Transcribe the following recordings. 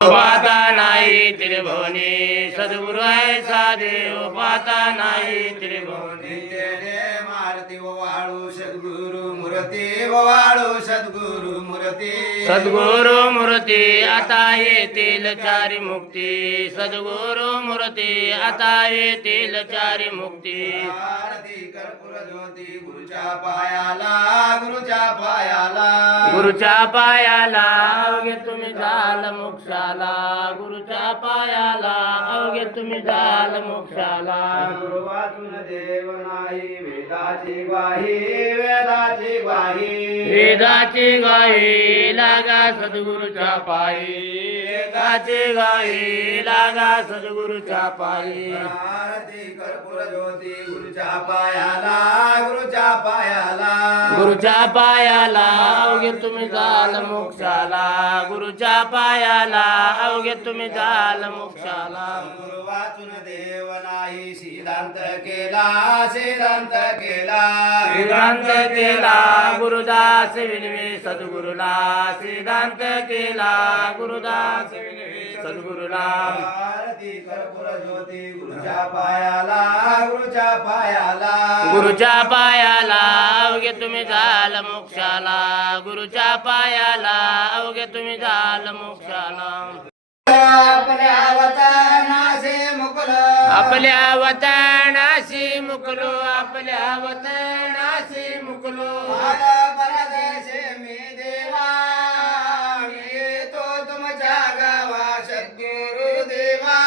पाता नाही त्रिभुवनी सद्गुरु ऐसा देव पाता नाही त्रिभुवनी तेने मारती वाळू सद्गुरु मूर्ती वाळू सद्गुरु मूर्ती सद्गुरु मूर्ती आता येतील चारी मुक्ती सद्गुरु मूर्ती आता येतील चारी मुक्ती आरती कर्पूर ज्योती गुरुच्या पायाला गुरुच्या पायाला गुरुच्या पायाला अवघे तुम्ही जाल मोक्षाला गुरुच्या पायाला अवघे तुम्ही जाल मोक्षाला गुरु वाचून देव नाही वेदाची ग्वाही वेदाची ग्वाही वेदाची गाई लागा सद्गुरुच्या पायी वेदाची गाई लागा सद्गुरुच्या पायी आरती कर्पूर ज्योती गुरुच्या पायाला गुरुच्या पायाला गुरुच्या पायाला अवघे तुम्ही जाल मोक्षाला गुरुच्या पायाला अवघे तुम्ही जाल मोक्षाला गुरु वाचून देव नाही सिद्धांत केला सिद्धांत केला सिद्धांत केला गुरुदास विनवे सद्गुरुला सिद्धांत केला गुरुदास विनवे सद्गुरुला आरती कर्पूर ज्योती गुरुच्या पायाला गुरुच्या पायाला गुरुच्या पायाला अवघे तुम्ही जाल मोक्षाला गुरुच्या पायाला अवघे तुम्ही जाल मोक्षाला आपल्या वतनासे मुकलो आपल्या वतनाशी मुकलो आपल्या वतनाशी मुकलो परदेशे मी देवा येतो तुमच्या गावा सद्गुरु देवा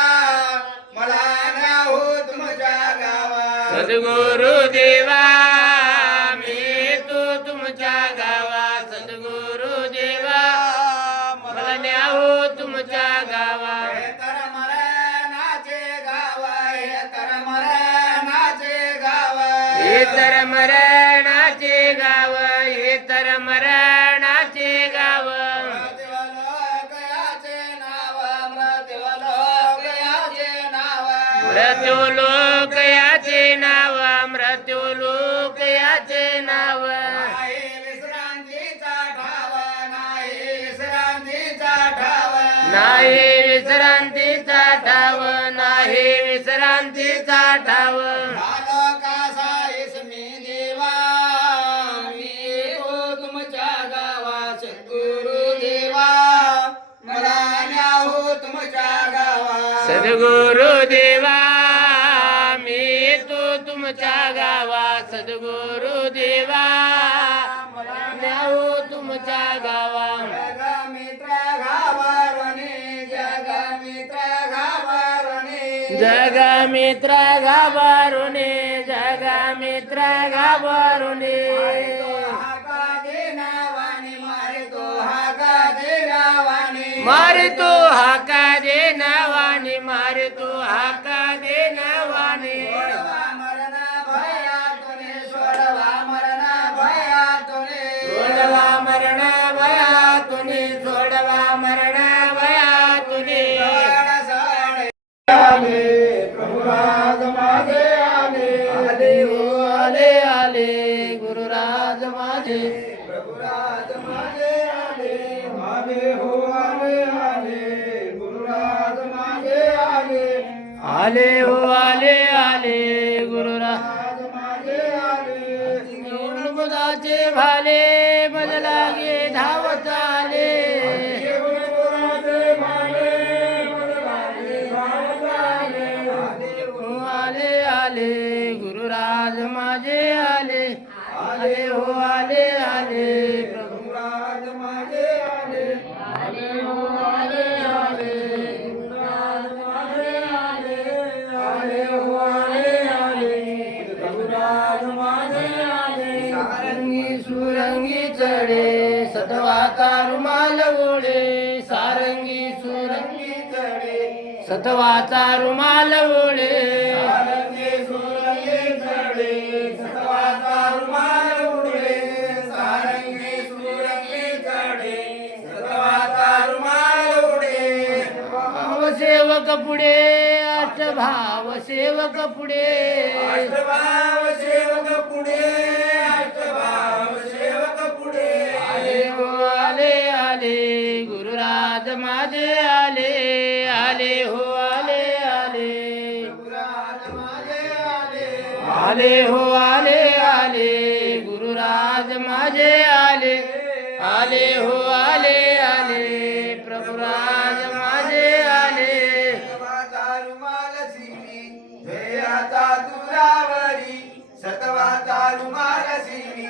मला न्याहो तुमच्या गावा सद्गुरु देवा मी तू तुमच्या गावा सद्गुरु देवा मला न्याहो तुमच्या गावा हे तर मरणाचे गाव हे तर मरणाचे गाव हे तर मरणाचे गाव हे तर मरणाचे गाव मृत्यू लोक याचे नाव मृत्यू लोक याचे नाव नाही विश्रांतीचा ठाव नाही विश्रांतीचा ठाव तुमच्या गावा सद्गुरु देवा मला न्याहो तुमच्या गावा सद्गुरु देवा मी तो तुमच्या गावा सद्गुरु देवा मला न्याहो तुमच्या गावा जगमित्र घाबरणे जगमित्र घाबरणे जगमित्र घाबरुने जगमित्र घाबरुने हाका देनावानी मारतो हाका देनावानी मारतो हाका दे नावाने मारतो हाका दे नावाने मरणा भयातुने सोडवा मरणा भयातुने सोडवा मरणा भयातुने सोडवा मरणा भयातुने प्रभुराज माझे आले आले हो आले आले गुरुराज माझे प्रभुराज माझे आले आले हो आले आले गुरुराज माझे आले आले हो आले आले गुरुराज माझे आले घेऊन बुधाचे भाले बदलागे धावत आले हो आले आले गुरुराज माझे आले आले हो आले आले प्रभुराज माझे आले आले हो आले आले गुरुराज माझे आले आले हो आले आले प्रभुराज माझे आले सारंगी सुरंगी चढे सतवाचा रुमाल ओढे सारंगी सुरंगी चढे सतवाचा रुमाल ओढे सारंगी सुरंगी चढे सतवाचा रुमाल उडे सारंगी सुरंगी चढे सतवाचा रुमाल उडे भाव सेवक पुढे अष्टभाव सेवक पुढे अष्टभाव सेवक पुढे अष्टभाव सेवक पुढे आले हो आले आले गुरुराज माझे आले आले हो आले आले प्रभुराज माझे आले आले हो आले आले गुरुराज माझे आले आले हो आले आले प्रभुराज माझे आले सतवाचा रुमाल सिमी धैर्याचा दुरावरी सतवाचा रुमाल सिमी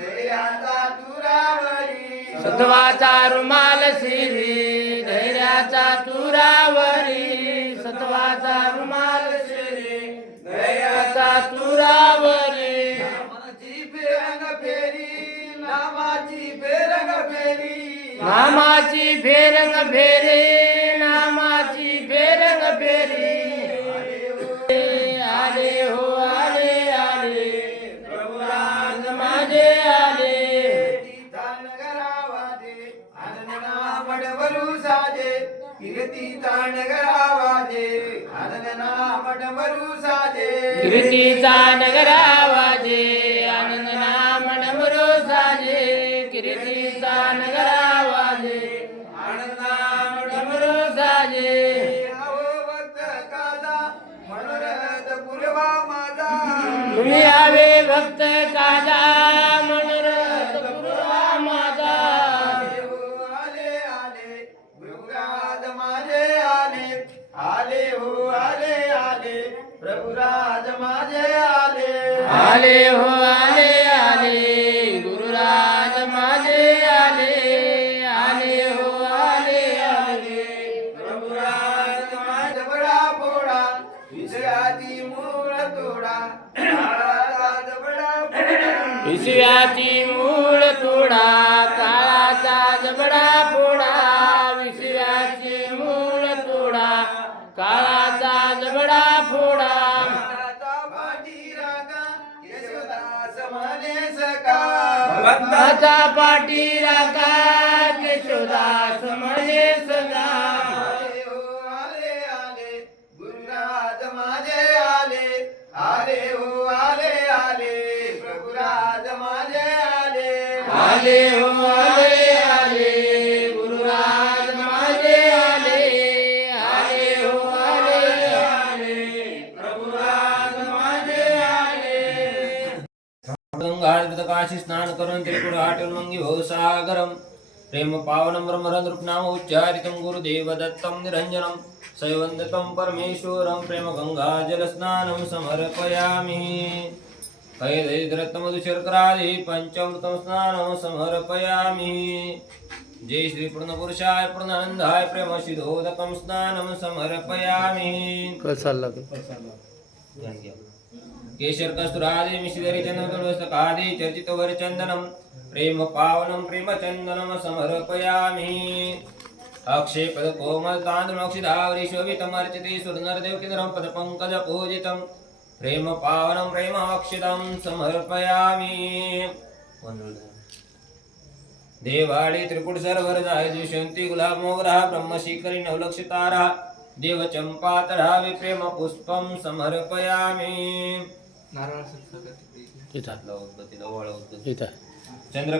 धैर्याचा दुरावरी सत्वाचा रुमाल सिरी धैर्याचा तुरावरी सत्वाचा रुमाल सिरी धैर्याचा तुरावरी नामाची बेरंग फेरी नामाची बेरंग फेरी नामाची फेरंग फेरे नामाची फेरंग फेरे आले हो आले आले प्रभुराज माझे आले कीर्तीचा नगरावाजे आनंदना मडवरू साजे कीर्तीचा नगरावाजे आनंदना मडवरू साजे कीर्तीचा नगरावाजे आनंद नाम नमरो साजे कीर्तीचा नगरावाजे आनंद नाम नमरो साजे आहो भक्त काजा मनोरथ पुरवा माझा तुम्ही आवे भक्त काजा मनोरथ पुरवा माझा आले आले प्रभुराज माझे आले आले हो आले आले प्रभुराज माझे आले आले हो आले आले गुरुराज माझे आले आले हो आले आले प्रभुराज माझे बडा पोडा विषयाची मूळ तोडा काळाचा जबडा पोडा विषयाची मूळ तोडा काळाचा जबडा फोडा विषयाची मूळ तोडा काळाचा जबडा फोडा काळाचा पाठीरागा यशोदास म्हणे सका भक्ताचा पाठी राखा केशवदास म्हणे सदा आले हो आले आले गुरुराज माझे आले आले हो आले आले प्रभुराज माझे आले आले हो आले आले गुरुराज माझे आले आले हो आले आले प्रभुराज माझे आले गंगाकाशी स्नान करून त्रिपुर आटलमंगी भवसागरम प्रेम पावनं ब्रह्मरंद्रुपनाम उच्चारितं गुरुदेव दत्तं निरञ्जनं सैवन्दतं परमेश्वरं प्रेम गंगाजलस्नानं समर्पयामि कैदैद्रत्तमधुशर्करादि पञ्चामृतं स्नानं समर्पयामि जय श्री पूर्णपुरुषाय पूर्णानन्दाय प्रेम शिरोदकं स्नानं समर्पयामि केशर कस्तुरादि मिश्री चंदनकादि चर्चित वरचंदनम प्रेम पावनम प्रेम चंदनम समर्पयामि अक्षय पद कोमल तांद्रमक्षिधावरी शोभितमर्चिते सुरनरदेवकिंद्रम पद पंकज पूजितम प्रेम पावनम प्रेम अक्षितम समर्पयामि देवाळी त्रिकुट सरवर जाय दुष्यंती गुलाब मोगरा ब्रह्मशिखरी नवलक्षितारा देव चंपा तरावे प्रेम पुष्पम समर्पयामि चंद्र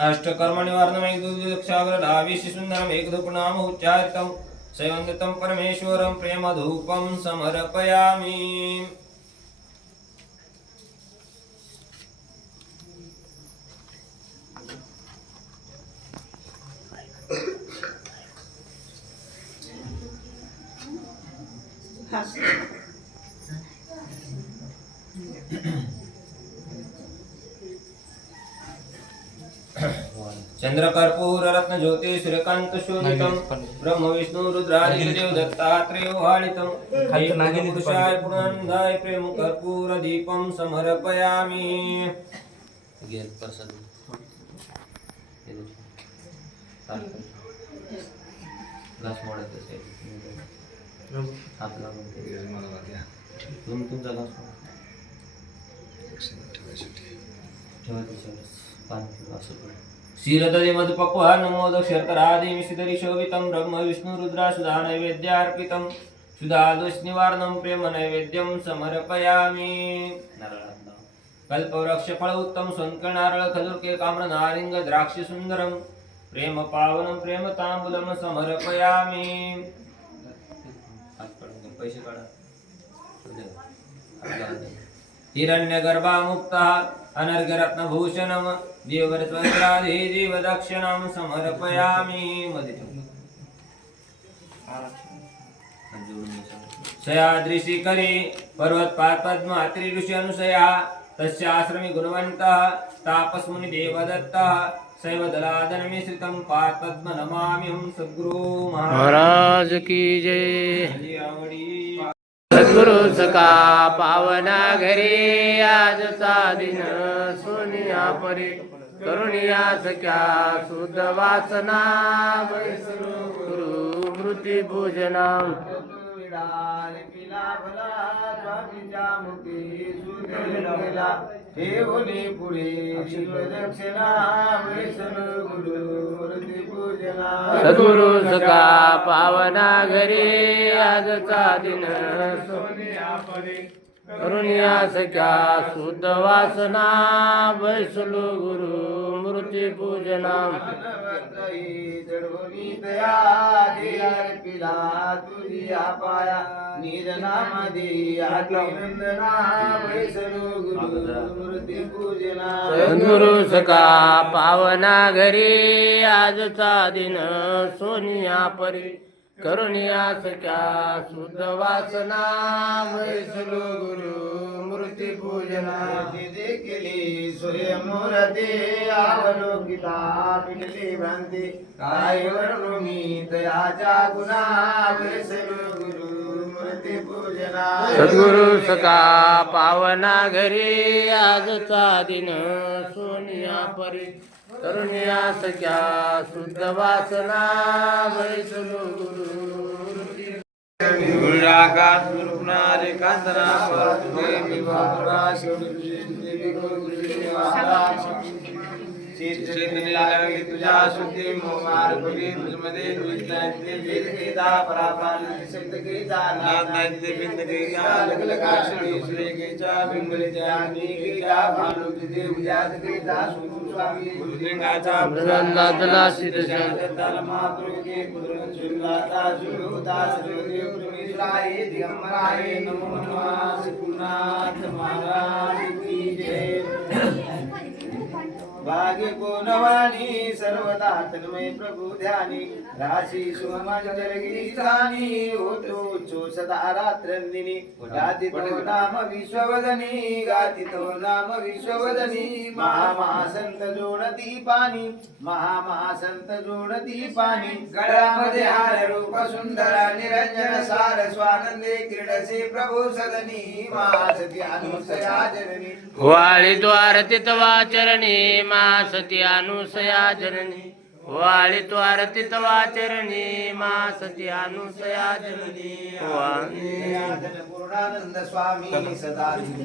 अष्टकर्म निवारणम एक दुक्षाग्र लाविश सुंदरम एक नाम उच्चारितम सैवंदितं परमेश्वरं प्रेम धूपम समर्पयामि चंद्रकर्पूर रत्न ज्योति सूर्यकांत शोभितं ब्रह्म विष्णु रुद्रादिदेव दत्तात्रेय वाळितं नागिनीपुरुषाय पूर्णानंदाय प्रेम कर्पूर दीपं समर्पयामि ग्लास मोडत असेल हात लागून तुमचा ग्लास क्षीरदधि मधुपक्वान् मोदक शर्करादि मिश्रितरि शोभितं ब्रह्म विष्णु रुद्रा सुधा नैवेद्यार्पितं सुधा दोषनिवारणं प्रेम नैवेद्यं समर्पयामि कल्पवृक्ष फल उत्तम सोनकळ नारळ खजूर के काम्र नारिंग द्राक्ष सुंदरम प्रेम पावनं प्रेम तांबूलम समर्पयामि. पैसे काढा. हिरण्यगर्भामुक्तः अनर्घरत्नभूषणं जीववरद्वज्राधि जीवदक्षिणं समर्पयामि. मध्ये शयाद्रिशिखरी पर्वतपादपद्मात्रि अनुसया तस्याश्रमी गुणवन्तः तापस्मुनि देवदत्तः शैवदलादनमिश्रितं पादपद्म नमाम्यहं सद्गुरु महाराज की जय. आवडी. सद्गुरु सका पावना घरी आजचा दिन सोनिया परी करुणिया सख्या शुद्ध वासना गुरु मृत्यू पूजना. पिला भला स्वामीच्या मुखी सुदेला हे ओली पुढे शिवदक्षिणा वैष्णव गुरु मूर्ती पूजना. सद्गुरु सका पावना घरी आजचा दिन सोनिया परी करुणिया सख्या शुद्ध वासना वैसलु गुरु मूर्ती पूजना. चढवणी तया दियार पिला तुझी पाया निरनामध्ये आत्मवंदना वैष्णव गुरु मूर्ती पूजना. सद्गुरु सका पावना घरी आजचा दिन सोनिया परी करुणिया सख्या शुद्ध वासना वैसलु गुरु मूर्ती पूजना. केली सूर्यमूर्ती अवलोकिता पिंडली भ्रांती काय वर्णुमी तयाच्या गुणा वैसलु गुरु मूर्ती पूजना. सद्गुरु सका पावना घरी आजचा दिन सोनिया परी करुणिया सख्या शुद्ध वासना वैसलु गुरु गुरुरागात गुरुनारे कांतना परतुके विभागरा शिवजी चैतन्य तुझ्या शुद्धी मोमार बघी तुझमध्ये विज्ञानते वेदगीता परापान शब्दगीता नाथनाथते बिंदगीता लगलकाशनी श्रीगीता बिंबलीच्या निगीता भानुगीते उजातगीता स्वामी गुरुलिंगाचा मृदंगातला सिद्धशांत दत्ताल महाप्रभुके कुदरत सुरलाता सुरहुता सदेव परमेश्वराय दिगंबराय नमो नमः. श्रीनाथ महाराज की जय. भाग्य कोणवाणी सर्वदा तन्मय प्रभु ध्यानी राशी सुमंजलगीतानी होतो सदा रात्रंदिनी गाती तो नाम विश्ववदनी गाती तो नाम विश्ववदनी. महामहासंत जोडती पाणी महामहासंत जोडती पाणी गळ्यामध्ये हार रूप सुंदर निरंजन सार स्वानंदे क्रीडसे प्रभू सदनी महासती अनुसया जननी. वाळी द्वार तितवा चरणी मा सती अनुसया जननी. वाळी द्वार तितवा चरणी मा सती अनुसया जननी. पूर्णानंद स्वामी सदा